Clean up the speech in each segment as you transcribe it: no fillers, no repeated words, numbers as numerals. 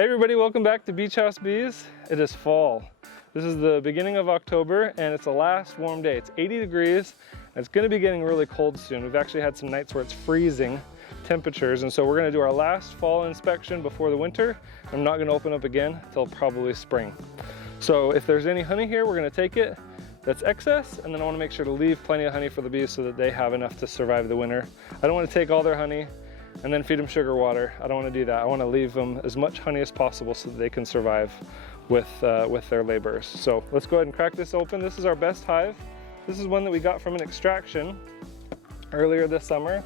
Hey everybody, welcome back to Beach House Bees. It is fall. This is the beginning of October and it's the last warm day. It's 80 degrees and it's going to be getting really cold soon. We've actually had some nights where it's freezing temperatures, and so we're going to do our last fall inspection before the winter. I'm not going to open up again until probably spring. So if there's any honey here, we're going to take it that's excess, and then I want to make sure to leave plenty of honey for the bees so that they have enough to survive the winter. I don't want to take all their honey and then feed them sugar water. I don't want to do that. I want to leave them as much honey as possible so that they can survive with their labors. So let's go ahead and crack this open. This is our best hive. This is one that we got from an extraction earlier this summer.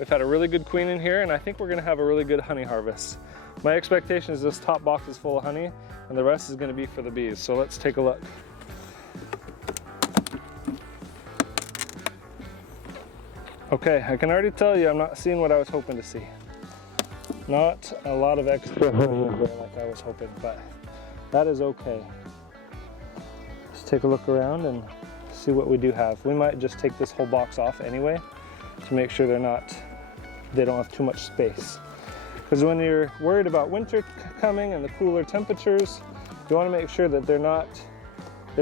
We've had a really good queen in here, and I think we're going to have a really good honey harvest. My expectation is this top box is full of honey and the rest is going to be for the bees. So let's take a look. Okay, I can already tell you I'm not seeing what I was hoping to see. Not a lot of extra honey in there like I was hoping, but that is okay. Let's take a look around and see what we do have. We might just take this whole box off anyway to make sure they don't have too much space. Because when you're worried about winter coming and the cooler temperatures, you want to make sure that they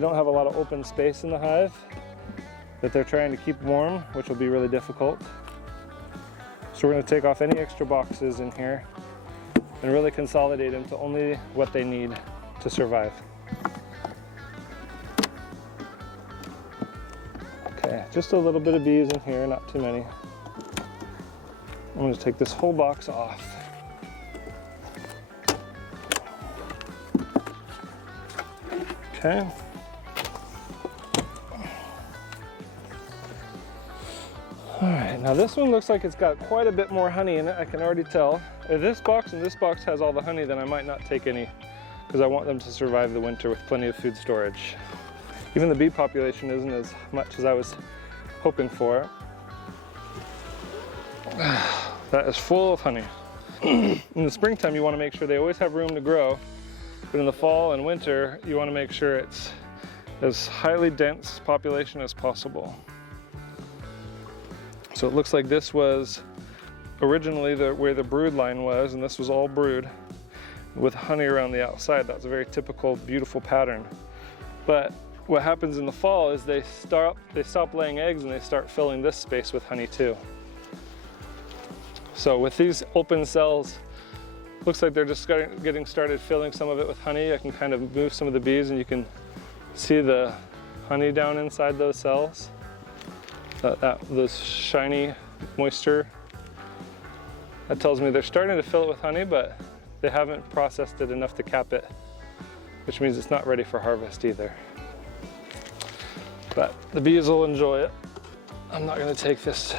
don't have a lot of open space in the hive that they're trying to keep warm, which will be really difficult. So we're going to take off any extra boxes in here and really consolidate them to only what they need to survive. Okay, just a little bit of bees in here, not too many. I'm going to take this whole box off. Okay. All right, now this one looks like it's got quite a bit more honey in it, I can already tell. If this box and this box has all the honey, then I might not take any because I want them to survive the winter with plenty of food storage. Even the bee population isn't as much as I was hoping for. That is full of honey. In the springtime, you want to make sure they always have room to grow, but in the fall and winter, you want to make sure it's as highly dense population as possible. So it looks like this was originally where the brood line was, and this was all brood with honey around the outside. That's a very typical, beautiful pattern. But what happens in the fall is they stop laying eggs and they start filling this space with honey too. So with these open cells, looks like they're just getting started filling some of it with honey. I can kind of move some of the bees and you can see the honey down inside those cells. This shiny moisture. That tells me they're starting to fill it with honey, but they haven't processed it enough to cap it, which means it's not ready for harvest either. But the bees will enjoy it. I'm not going to take this.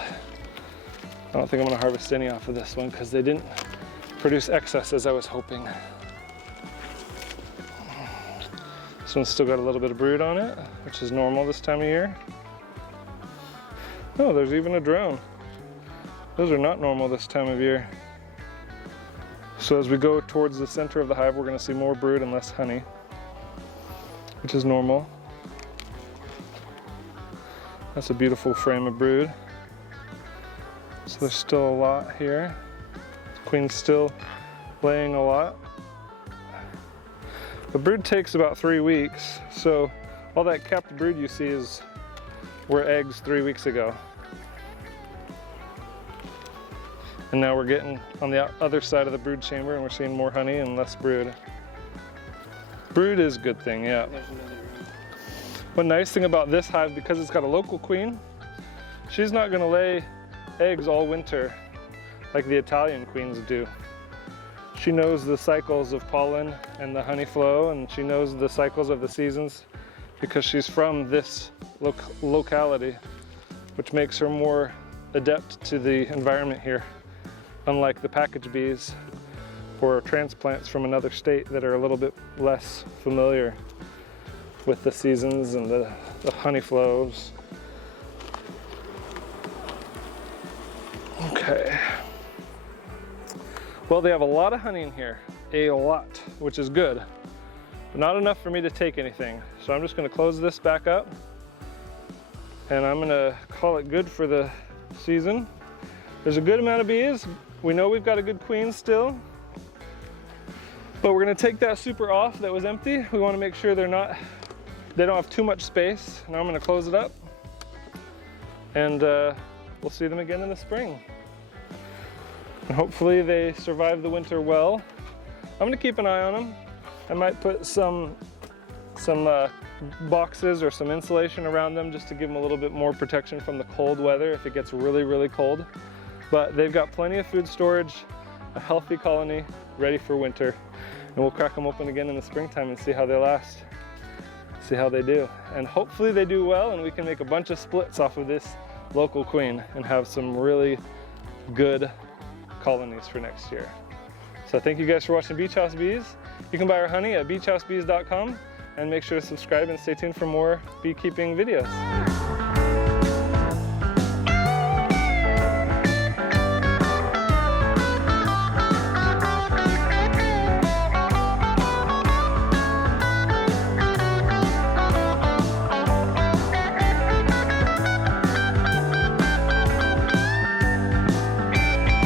I don't think I'm going to harvest any off of this one because they didn't produce excess as I was hoping. This one's still got a little bit of brood on it, which is normal this time of year. Oh, there's even a drone. Those are not normal this time of year. So as we go towards the center of the hive, we're going to see more brood and less honey, which is normal. That's a beautiful frame of brood. So there's still a lot here. The queen's still laying a lot. The brood takes about 3 weeks, so all that capped brood you see were eggs 3 weeks ago. And now we're getting on the other side of the brood chamber and we're seeing more honey and less brood. Brood is a good thing, yeah. One nice thing about this hive, because it's got a local queen, she's not going to lay eggs all winter like the Italian queens do. She knows the cycles of pollen and the honey flow, and she knows the cycles of the seasons because she's from this locality, which makes her more adept to the environment here, unlike the package bees or transplants from another state that are a little bit less familiar with the seasons and the honey flows. Okay. Well, they have a lot of honey in here, a lot, which is good, but not enough for me to take anything. So I'm just going to close this back up and I'm going to call it good for the season. There's a good amount of bees. We know we've got a good queen still. But we're gonna take that super off that was empty. We wanna make sure they don't have too much space. Now I'm gonna close it up and we'll see them again in the spring. And hopefully they survive the winter well. I'm gonna keep an eye on them. I might put some boxes or some insulation around them just to give them a little bit more protection from the cold weather if it gets really, really cold. But they've got plenty of food storage, a healthy colony, ready for winter. And we'll crack them open again in the springtime and see how they last, see how they do. And hopefully they do well and we can make a bunch of splits off of this local queen and have some really good colonies for next year. So thank you guys for watching Beach House Bees. You can buy our honey at beachhousebees.com and make sure to subscribe and stay tuned for more beekeeping videos.